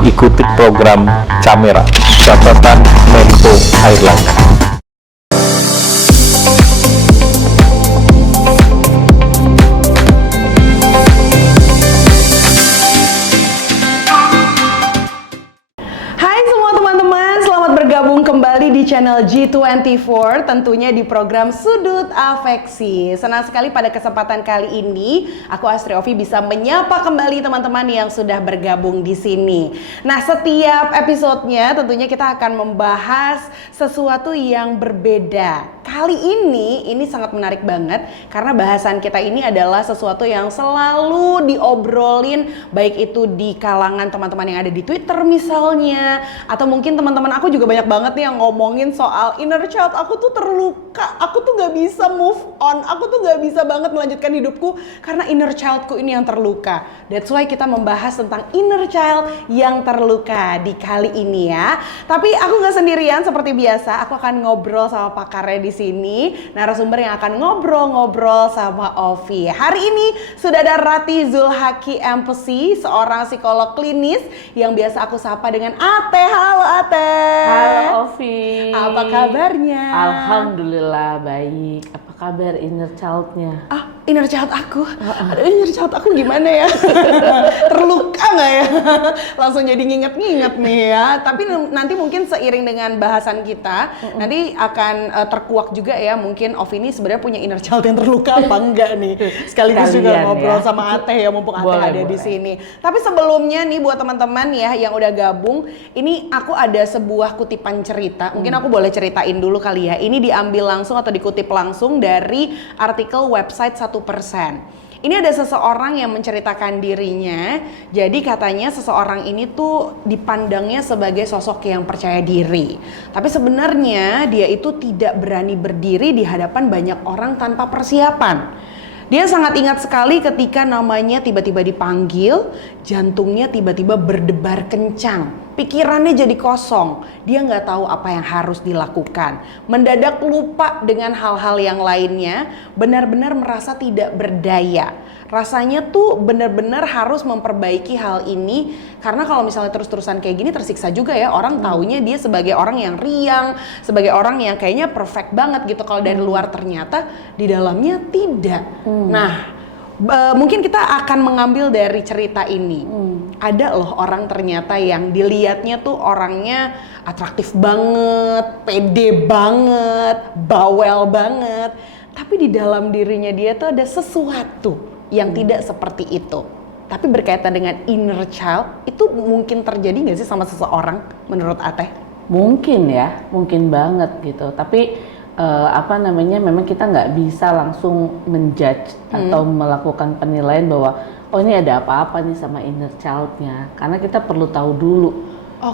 ikuti program Camera, catatan Menko Airlangga. Bergabung kembali di channel G24, tentunya di program Sudut Afeksi. Senang sekali pada kesempatan kali ini, aku Astri Ovi bisa menyapa kembali teman-teman yang sudah bergabung di sini. Nah, setiap episodenya tentunya kita akan membahas sesuatu yang berbeda. Kali ini sangat menarik banget karena bahasan kita ini adalah sesuatu yang selalu diobrolin, baik itu di kalangan teman-teman yang ada di Twitter misalnya, atau mungkin teman-teman aku juga banyak banget nih yang ngomongin soal inner child. Aku tuh terluka, aku tuh gak bisa move on, aku tuh gak bisa banget melanjutkan hidupku karena inner childku ini yang terluka. That's why kita membahas tentang inner child yang terluka di kali ini ya. Tapi aku gak sendirian seperti biasa, aku akan ngobrol sama pakarnya di sini, narasumber yang akan ngobrol-ngobrol sama Ovi. Hari ini sudah ada Rati Zulhaki MPC, seorang psikolog klinis yang biasa aku sapa dengan Ate. Halo Ate. Halo Ovi. Apa kabarnya? Alhamdulillah baik. Apa kabar inner child-nya? Inner child aku? Aduh, inner child aku gimana ya? Terluka nggak ya? Langsung jadi nginget-nginget nih ya. Tapi nanti mungkin seiring dengan bahasan kita, nanti akan terkuak juga ya. Mungkin Ovi ini sebenarnya punya inner child yang terluka apa enggak nih? Sekaligus juga ngobrol ya sama Ate ya, mumpung Ate ada di sini. Tapi sebelumnya nih buat teman-teman ya yang udah gabung, ini aku ada sebuah kutipan cerita. Mungkin aku boleh ceritain dulu kali ya. Ini diambil langsung atau dikutip langsung dari artikel website 1%. Ini ada seseorang yang menceritakan dirinya. Jadi katanya seseorang ini tuh dipandangnya sebagai sosok yang percaya diri. Tapi sebenarnya dia itu tidak berani berdiri di hadapan banyak orang tanpa persiapan. Dia sangat ingat sekali ketika namanya tiba-tiba dipanggil, jantungnya tiba-tiba berdebar kencang, pikirannya jadi kosong, dia nggak tahu apa yang harus dilakukan, mendadak lupa dengan hal-hal yang lainnya, benar-benar merasa tidak berdaya. Rasanya tuh benar-benar harus memperbaiki hal ini, karena kalau misalnya terus-terusan kayak gini tersiksa juga ya, orang taunya dia sebagai orang yang riang, sebagai orang yang kayaknya perfect banget gitu, kalau dari luar ternyata di dalamnya tidak. Nah, mungkin kita akan mengambil dari cerita ini. Ada loh orang ternyata yang dilihatnya tuh orangnya atraktif banget, pede banget, bawel banget, tapi di dalam dirinya dia tuh ada sesuatu yang tidak seperti itu. Tapi berkaitan dengan inner child, itu mungkin terjadi nggak sih sama seseorang menurut Ate? Mungkin ya, mungkin banget gitu. Tapi memang kita nggak bisa langsung menjudge atau melakukan penilaian bahwa oh ini ada apa-apa nih sama inner child-nya. Karena kita perlu tahu dulu.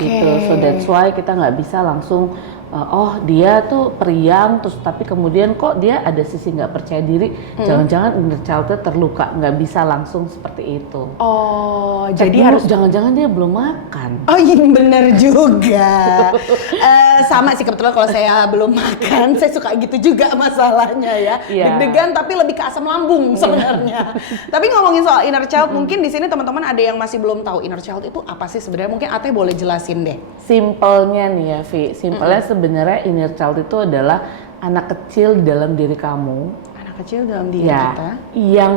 Gitu. So that's why kita nggak bisa langsung oh dia tuh periang terus tapi kemudian kok dia ada sisi nggak percaya diri, jangan-jangan inner child-nya terluka, nggak bisa langsung seperti itu. Jadi harus jangan-jangan dia belum makan. Oh iya bener juga. Sama sih kebetulan kalau saya belum makan, saya suka gitu juga masalahnya ya. Deg-degan tapi lebih ke asam lambung sebenarnya. Tapi ngomongin soal inner child, mungkin di sini teman-teman ada yang masih belum tahu inner child itu apa sih sebenarnya? Mungkin Ate boleh jelasin deh. Simpelnya nih ya, Vi. Simpelnya sebenarnya inner child itu adalah anak kecil di dalam diri kamu. Anak kecil dalam diri kita. Yang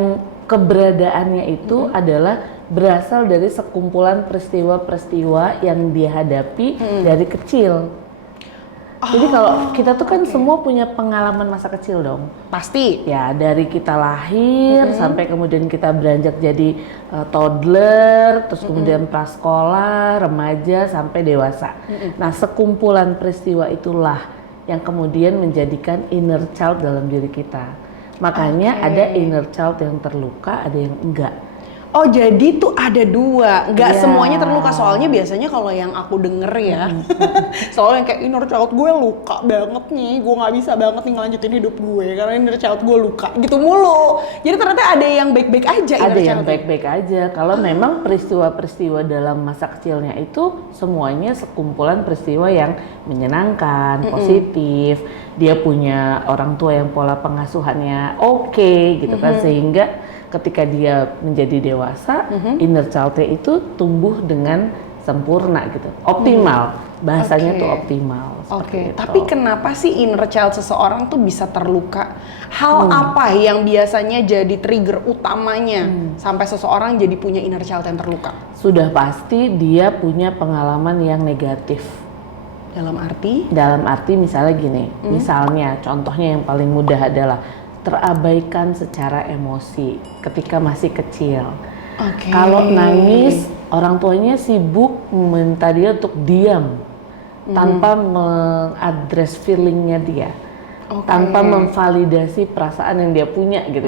keberadaannya itu adalah berasal dari sekumpulan peristiwa-peristiwa yang dia hadapi dari kecil. Jadi kalau kita tuh kan semua punya pengalaman masa kecil dong. Pasti. Ya dari kita lahir sampai kemudian kita beranjak jadi toddler, terus kemudian prasekolah, remaja sampai dewasa. Nah sekumpulan peristiwa itulah yang kemudian menjadikan inner child dalam diri kita. Makanya ada inner child yang terluka, ada yang enggak. Oh jadi tuh ada dua, nggak semuanya terluka. Soalnya biasanya kalau yang aku denger ya, soalnya yang kayak inner child gue luka banget nih, gue nggak bisa banget nih ngelanjutin hidup gue karena inner child gue luka gitu mulu. Jadi ternyata ada yang baik-baik aja. Ada yang baik-baik aja. Kalau memang peristiwa-peristiwa dalam masa kecilnya itu semuanya sekumpulan peristiwa yang menyenangkan, positif. Dia punya orang tua yang pola pengasuhannya oke, gitu kan, sehingga ketika dia menjadi dewasa, inner child-nya itu tumbuh dengan sempurna gitu, optimal, bahasanya Oke. tuh optimal. seperti itu. Tapi kenapa sih inner child seseorang tuh bisa terluka? Hal apa yang biasanya jadi trigger utamanya sampai seseorang jadi punya inner child yang terluka? Sudah pasti dia punya pengalaman yang negatif. Dalam arti? Dalam arti misalnya gini, misalnya contohnya yang paling mudah adalah terabaikan secara emosi ketika masih kecil. Oke. Kalau nangis, orang tuanya sibuk meminta dia untuk diam tanpa mengadres feelingnya dia, Oke. tanpa memvalidasi perasaan yang dia punya gitu.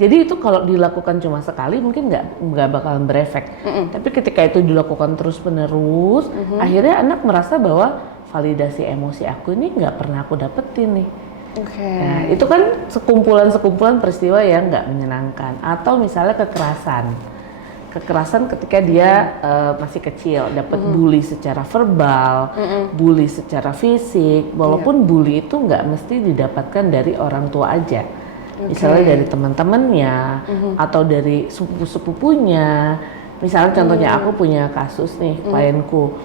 Jadi itu kalau dilakukan cuma sekali mungkin nggak bakalan berefek. Tapi ketika itu dilakukan terus menerus, akhirnya anak merasa bahwa validasi emosi aku ini nggak pernah aku dapetin nih. Oke. Nah, itu kan sekumpulan peristiwa yang nggak menyenangkan. Atau misalnya kekerasan ketika dia masih kecil, dapat bully secara verbal, bully secara fisik. Walaupun bully itu nggak mesti didapatkan dari orang tua aja. Misalnya dari teman-temannya atau dari sepupu-sepupunya. Misalnya contohnya aku punya kasus nih, klienku.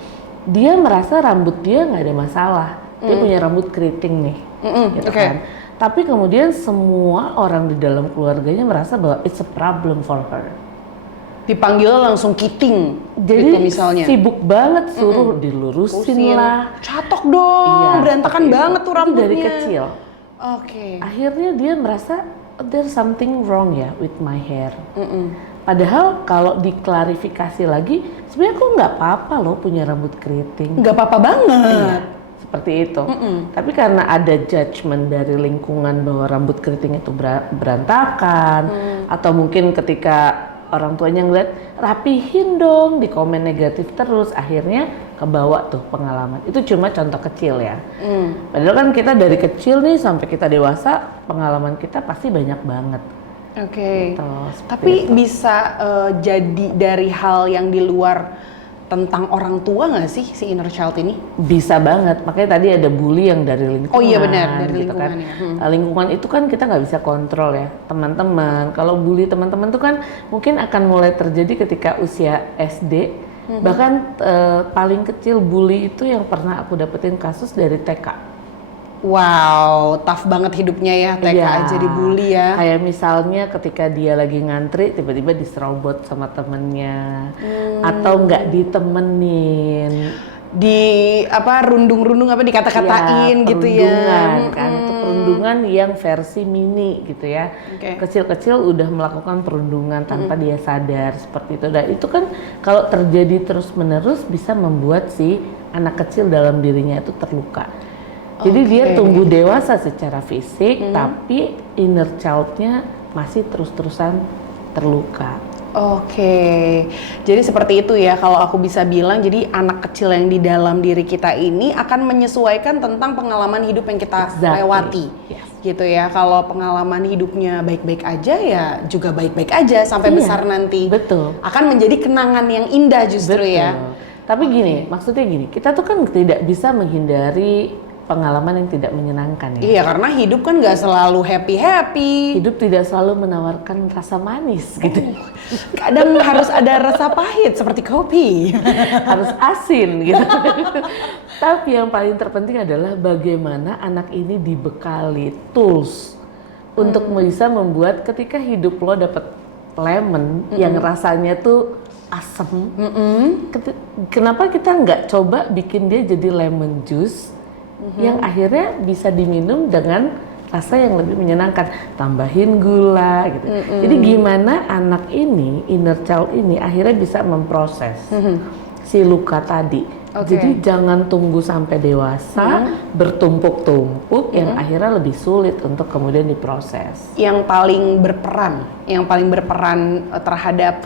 Dia merasa rambut dia nggak ada masalah. Dia punya rambut keriting nih. Gitu Oke. kan. Tapi kemudian semua orang di dalam keluarganya merasa bahwa it's a problem for her. Dipanggil langsung kiting Jadi gitu misalnya. sibuk banget suruh dilurusin lah. Catok dong, Iya, berantakan seperti banget itu. tuh Itu rambutnya. dari kecil. Oke. Akhirnya dia merasa there's something wrong ya with my hair. Padahal kalau diklarifikasi lagi, sebenarnya aku nggak apa-apa loh punya rambut keriting. Nggak apa-apa banget. Iya, seperti itu. Tapi karena ada judgement dari lingkungan bahwa rambut keriting itu berantakan, atau mungkin ketika orang tuanya ngeliat rapihin dong, di komen negatif terus, akhirnya kebawa tuh pengalaman. Itu cuma contoh kecil ya. Padahal kan kita dari kecil nih sampai kita dewasa, pengalaman kita pasti banyak banget. Oke. Gitu, seperti Tapi itu. bisa jadi dari hal yang di luar tentang orang tua nggak sih si inner child ini? Bisa banget, makanya tadi ada bully yang dari lingkungan. Oh iya benar, dari gitu kan. lingkungan ya. Lingkungan itu kan kita nggak bisa kontrol ya, teman-teman. Kalau bully teman-teman tuh kan mungkin akan mulai terjadi ketika usia SD. Bahkan paling kecil bully itu yang pernah aku dapetin kasus dari TK. Wow, tough banget hidupnya ya TK Iya. aja dibully ya. Kayak misalnya ketika dia lagi ngantri tiba-tiba diserobot sama temennya, atau nggak ditemenin. Di apa rundung-rundung apa dikata-katain Ya, gitu ya. perundungan, kan itu perundungan yang versi mini gitu ya. Oke. Kecil-kecil udah melakukan perundungan tanpa dia sadar seperti itu. Dan itu kan kalau terjadi terus-menerus bisa membuat si anak kecil dalam dirinya itu terluka. Jadi dia tumbuh dewasa secara fisik, tapi inner child-nya masih terus-terusan terluka. Oke, jadi seperti itu ya kalau aku bisa bilang. Jadi anak kecil yang di dalam diri kita ini akan menyesuaikan tentang pengalaman hidup yang kita Exactly. lewati, Yes. gitu ya. Kalau pengalaman hidupnya baik-baik aja ya juga baik-baik aja sampai Iya, besar nanti. betul. Akan menjadi kenangan yang indah justru ya. Tapi gini, maksudnya gini, kita tuh kan tidak bisa menghindari pengalaman yang tidak menyenangkan ya. Iya, karena hidup kan nggak selalu happy-happy. Hidup tidak selalu menawarkan rasa manis gitu. Kadang harus ada rasa pahit seperti kopi. Harus asin gitu. Tapi yang paling terpenting adalah bagaimana anak ini dibekali tools untuk bisa membuat ketika hidup lo dapet lemon yang rasanya tuh asem. Kenapa kita nggak coba bikin dia jadi lemon juice yang akhirnya bisa diminum dengan rasa yang lebih menyenangkan, tambahin gula gitu. Jadi gimana anak ini, inner child ini akhirnya bisa memproses si luka tadi. Jadi jangan tunggu sampai dewasa bertumpuk-tumpuk yang akhirnya lebih sulit untuk kemudian diproses. Yang paling berperan terhadap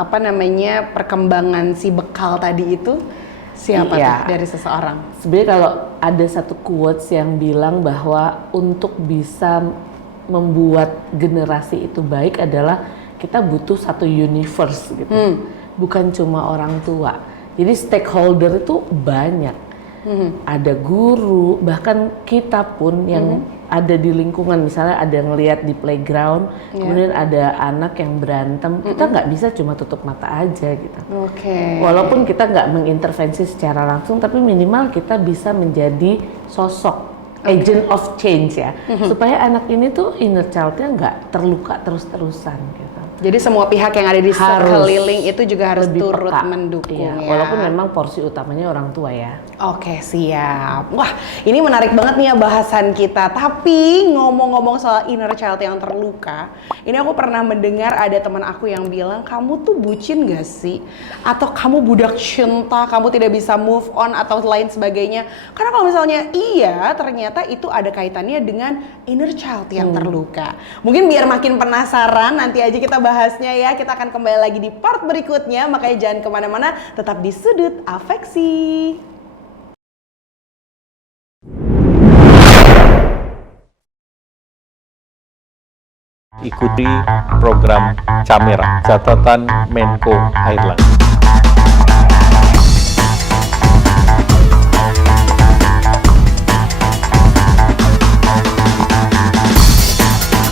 apa namanya perkembangan si bekal tadi itu siapa Iya. tuh dari seseorang? Sebenarnya kalau ada satu quotes yang bilang bahwa untuk bisa membuat generasi itu baik adalah kita butuh satu universe gitu, bukan cuma orang tua. Jadi stakeholder itu banyak, ada guru, bahkan kita pun yang ada di lingkungan, misalnya ada ngelihat di playground, kemudian ada anak yang berantem, kita nggak bisa cuma tutup mata aja gitu. Oke. Walaupun kita nggak mengintervensi secara langsung, tapi minimal kita bisa menjadi sosok agent of change ya, supaya anak ini tuh inner child-nya nggak terluka terus-terusan gitu. Jadi semua pihak yang ada di sekeliling itu juga harus lebih turut peka. mendukung Iya, ya. walaupun memang porsi utamanya orang tua ya. Oke, siap. Wah, ini menarik banget nih ya bahasan kita. Tapi ngomong-ngomong soal inner child yang terluka, ini aku pernah mendengar ada teman aku yang bilang, kamu tuh bucin gak sih? Atau kamu budak cinta, kamu tidak bisa move on atau lain sebagainya. Karena kalau misalnya iya, ternyata itu ada kaitannya dengan inner child yang terluka. Mungkin biar makin penasaran, nanti aja kita bahasnya ya. Kita akan kembali lagi di part berikutnya, makanya jangan kemana-mana, tetap di Sudut Afeksi. Ikuti program Camera, catatan Menko Airlangga.